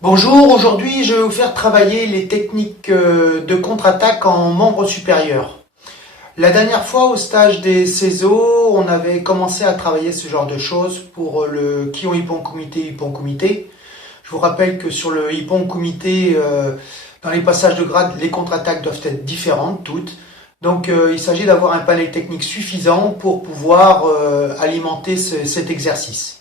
Bonjour, aujourd'hui je vais vous faire travailler les techniques de contre-attaque en membre supérieur. La dernière fois au stage des CESO, on avait commencé à travailler ce genre de choses pour le Kion Ippon Kumite. Je vous rappelle que sur le Ippon Kumite, dans les passages de grade, les contre-attaques doivent être différentes toutes. Donc il s'agit d'avoir un panel technique suffisant pour pouvoir alimenter cet exercice.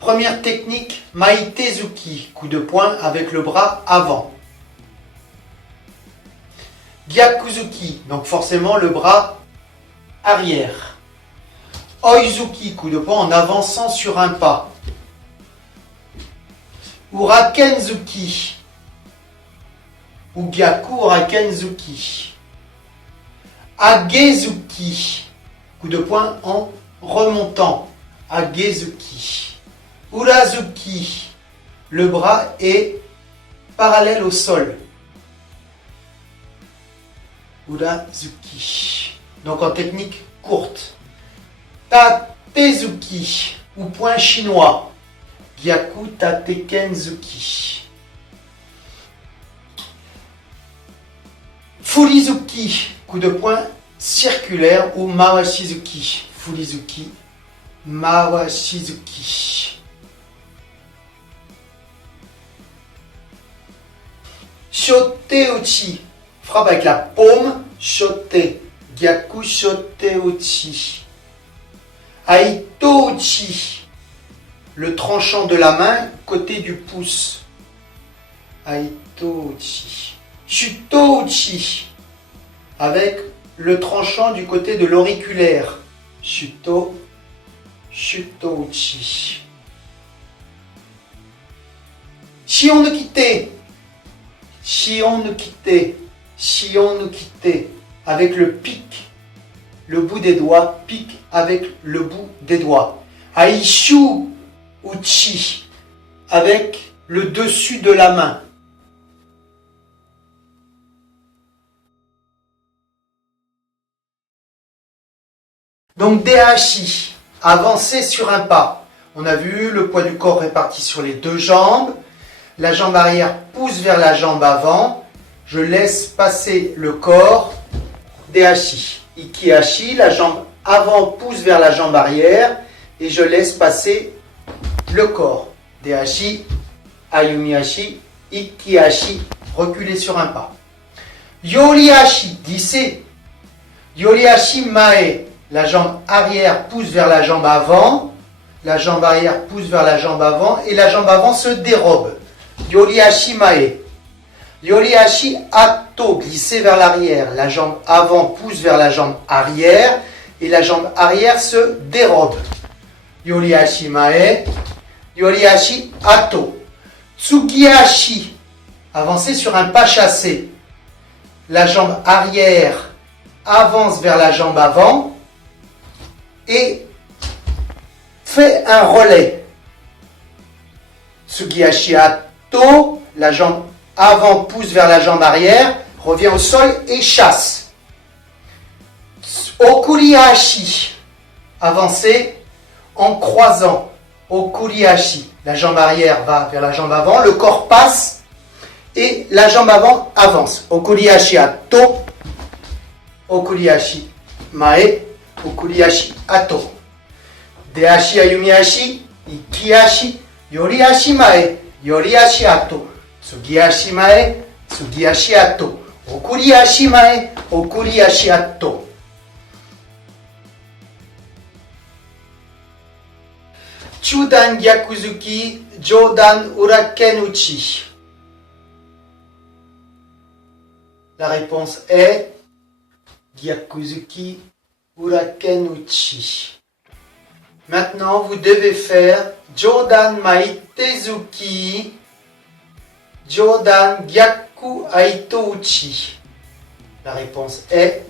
Première technique, Maitezuki, coup de poing avec le bras avant. Gyakuzuki, donc forcément le bras arrière. Oizuki, coup de poing en avançant sur un pas. Urakenzuki, ou Gyaku Urakenzuki. Agezuki, coup de poing en remontant. Agezuki. Urazuki, le bras est parallèle au sol. Urazuki. Donc en technique courte. Tatezuki, ou point chinois. Gyaku Tatekenzuki. Furizuki, coup de poing circulaire ou Mawashizuki. Furizuki, Mawashizuki. Shoteuchi, frappe avec la paume, shote, gyaku shoteuchi. Aitouchi, le tranchant de la main, côté du pouce. Aitouchi. Shutouchi, avec le tranchant du côté de l'auriculaire. Shutouchi. Shion no kite. Shion no kite, avec le pic, le bout des doigts, pic avec le bout des doigts. Aishu uchi, avec le dessus de la main. Donc Dehashi, avancer sur un pas. On a vu le poids du corps réparti sur les deux jambes. La jambe arrière pousse vers la jambe avant. Je laisse passer le corps. Dehashi. Ikihashi, la jambe avant pousse vers la jambe arrière. Et je laisse passer le corps. Dehashi, Ayumihashi, Ikihashi, reculer sur un pas. Yorihashi, glisser. Yorihashi mae, la jambe arrière pousse vers la jambe avant. La jambe arrière pousse vers la jambe avant. Et la jambe avant se dérobe. Yorihashi mae. Yorihashi ato, glisser vers l'arrière. La jambe avant pousse vers la jambe arrière et la jambe arrière se dérobe. Yorihashi mae. Yorihashi ato. Tsugihashi, avancer sur un pas chassé. La jambe arrière avance vers la jambe avant et fait un relais. Tsugihashi ato, la jambe avant pousse vers la jambe arrière, revient au sol et chasse. Okurihashi, avancer en croisant. Okurihashi, la jambe arrière va vers la jambe avant, le corps passe et la jambe avant avance. Okurihashi ato, Okurihashi mae, Okurihashi ato. Dehashi ayumihashi, ikihashi, yorihashi mae, yorihashi ato. Tsugihashi mae, tsugihashi ato. Okurihashi mae, okurihashi ato. Chudan gyakuzuki, jodan urakenuchi. La réponse est gyakuzuki urakenuchi. Maintenant, vous devez faire jodan maitezuki, jodan gyaku aitouchi. La réponse est.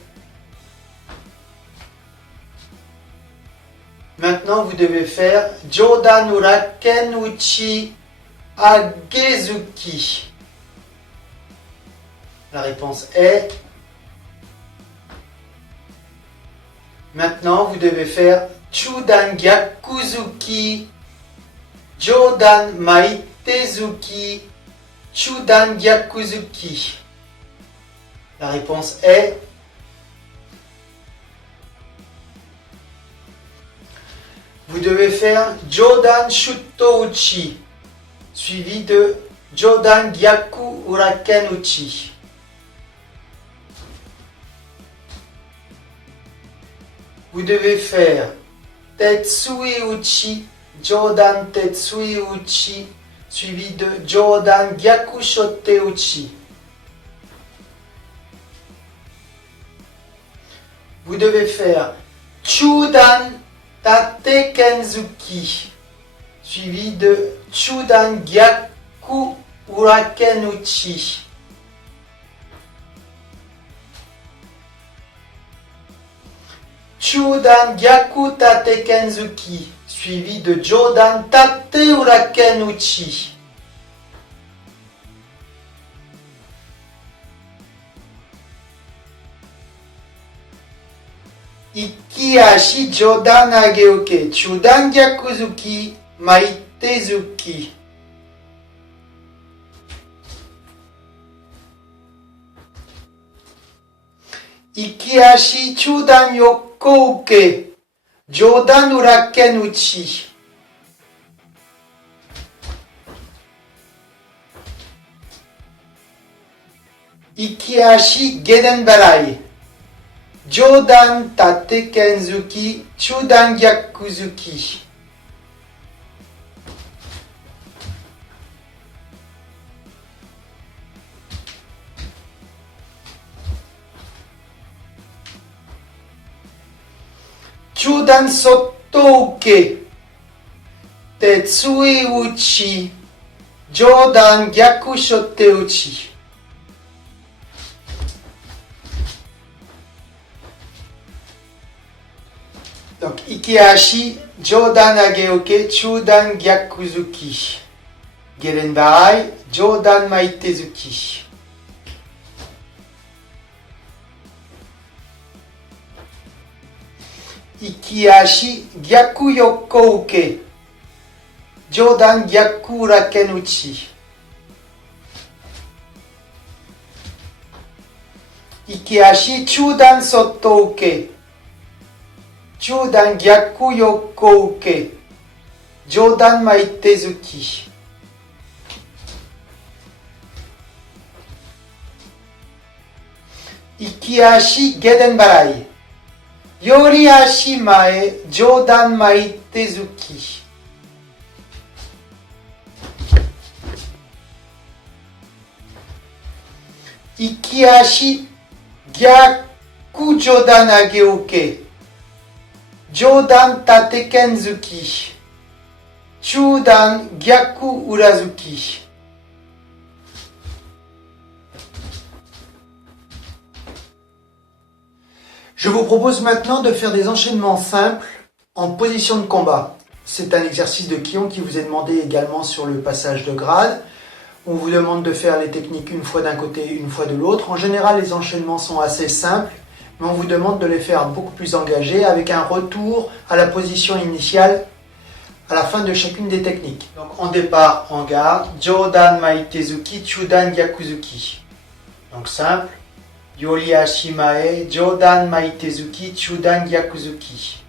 Maintenant, vous devez faire jodan urakenuchi agezuki. La réponse est. Maintenant, vous devez faire Chudan Gyakuzuki, Jodan Maitezuki, Chudan Gyakuzuki. La réponse est vous devez faire Jodan Shutouchi, suivi de Jodan Gyaku Uraken Uchi. Vous devez faire Tetsui Uchi, Jodan Tetsui Uchi, suivi de Jodan Gyaku Shotte Uchi. Vous devez faire Chudan Tate Kenzuki, suivi de Chudan Gyaku Uraken Uchi. Chudan Gyaku Tate Kenzuki, suivi de Jodan Tate Uraken Uchi. Ikiashi Jodan Ageoke, Chudan Gyakuzuki, Maitezuki. Ikiashi Chudan Yokouke, Jodan Uraken Uchi. Ikiashi Geden Barai, Jodan Tate Kenzuki, Chudan Gyakuzuki. Chudan Sotouke, Tetsui Uchi, Jodan Gyaku Shotte Uchi. Donc, Ikiashi, Jodan Ageoke, Chudan Gyakuzuki. Geren Barai, Jodan Maitezuki. Ikiashi, Gyaku Yokouke, Jodan Gyaku Uraken Uchi. Ikiashi, Chudan Sotouke, Chudan Gyaku Yokouke, Jodan Maitezuki. Ikiashi Geden Barai, Yoriashi Mae, Jodan Maitezuki. Ikiashi Gyaku Jodan Ageoke, Jodan Tate Kenzuki, Chudan Gyaku Urazuki. Je vous propose maintenant de faire des enchaînements simples en position de combat. C'est un exercice de Kion qui vous est demandé également sur le passage de grade. On vous demande de faire les techniques une fois d'un côté, une fois de l'autre. En général, les enchaînements sont assez simples, mais on vous demande de les faire beaucoup plus engagés avec un retour à la position initiale à la fin de chacune des techniques. Donc en départ, en garde, Jodan Maitezuki, Chudan Gyakuzuki. Donc simple. Yoriashi Mae, Jodan Maitezuki, Chudan Gyakuzuki.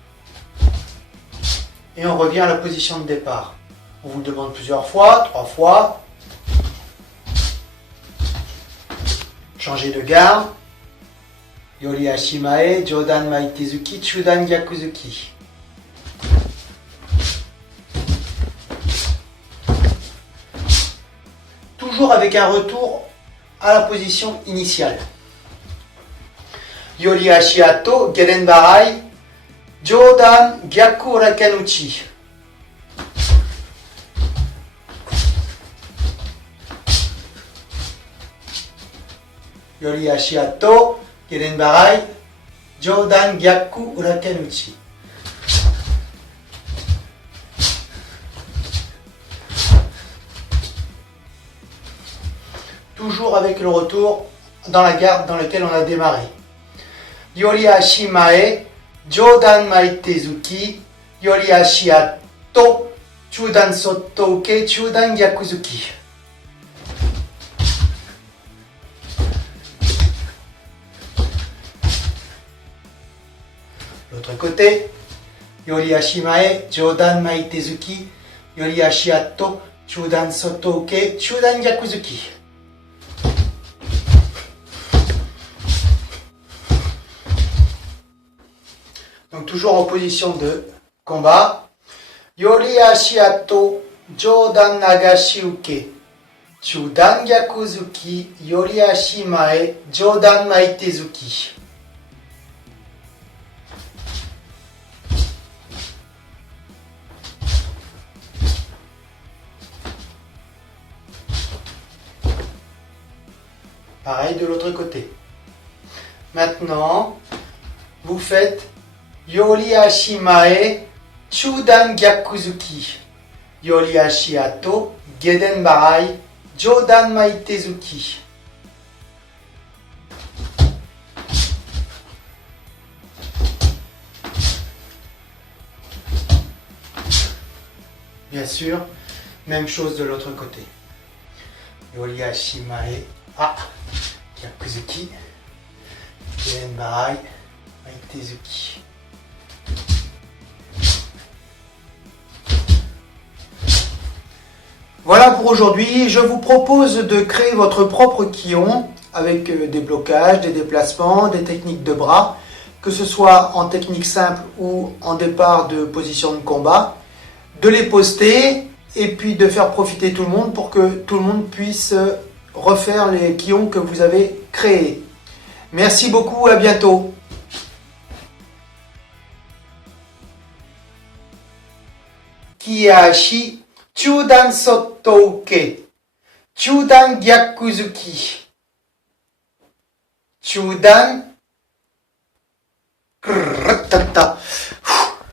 Et on revient à la position de départ. On vous le demande plusieurs fois, 3 fois. Changez de garde. Yoriashi Mae, Jodan Maitezuki, Chudan Gyakuzuki. Toujours avec un retour à la position initiale. Yoriashi Ato, Geren Barai, Jodan Gyaku Uraken Uchi. Yoriashi Ato, Geren Barai, Jodan Gyaku Uraken Uchi. Toujours avec le retour dans la garde dans laquelle on a démarré. Yoriashi Mae, Jodan Maitezuki, Yoriashi atto, chudan sotto uke, chudan gyakuzuki. L'autre côté. Yoriashi mae, jodan maitezuki, yoriashi atto, chudan sotto uke, chudan gyakuzuki. Donc toujours en position de combat. Yoriashi atto, jodan nagashi uke, chudan gyakuzuki, yoriashi mae, jodan maitezuki. Pareil de l'autre côté. Maintenant, vous faites Yoriashi mae, chudan gyakuzuki. Yoriashi atto, geden barai, jodan maitezuki. Bien sûr, même chose de l'autre côté. Yoriashi mae, gyakuzuki, geden barai, maitezuki. Voilà pour aujourd'hui. Je vous propose de créer votre propre kion avec des blocages, des déplacements, des techniques de bras, que ce soit en technique simple ou en départ de position de combat, de les poster et puis de faire profiter tout le monde pour que tout le monde puisse refaire les kions que vous avez créés. Merci beaucoup, à bientôt. Kiashi chudan sotto uke, chudan gyakuzuki, chudan krrrtata.